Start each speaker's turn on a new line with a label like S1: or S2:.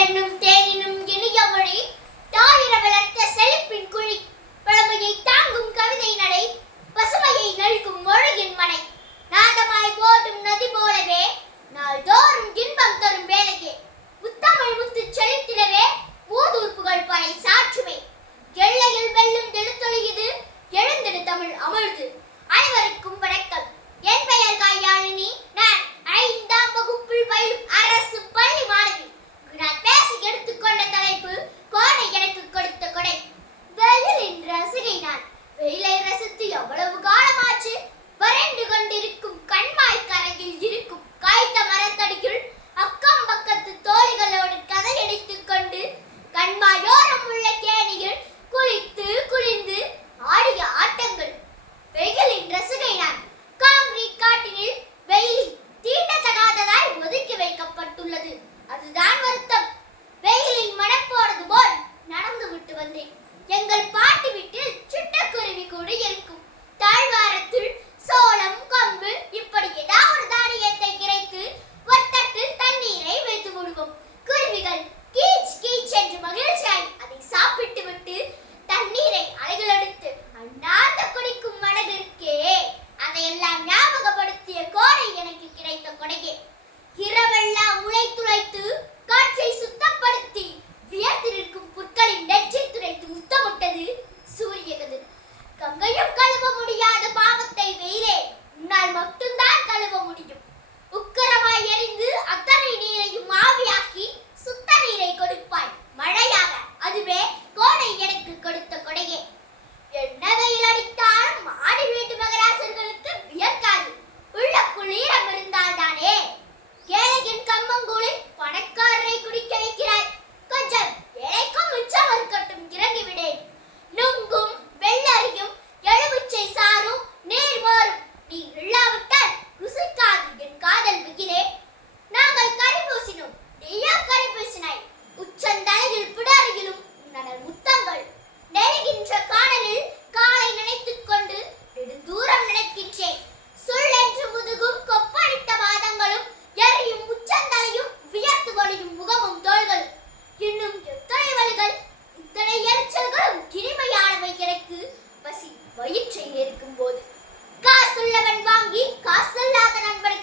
S1: தேனும் தேனினும் இனிய மொழி தாயிர வளர்த்த செழிப்பின் குழி பழமையை தாங்கும் கவிதை நடை பசுமையை நல்கும் மொழியின் மனை. நாதமாய் போடும் நதி போலவே நாள்தோறும் இன்பம் தரும் வேலையே முத்தமிழ் முத்து செழித்திடவே ஊதூர் புகழ் பறை சாற்றுமே. எல்லையில் வெல்லும் எழுத்தொழியுது எழுந்திரு தமிழ் அமிழ்து. அனைவருக்கும் வணக்கம். என் பெயர் காயாழினி பயிற்சி இருக்கும்போது காசுள்ளவன் வாங்கி காசு இல்லாத நண்பர்கள்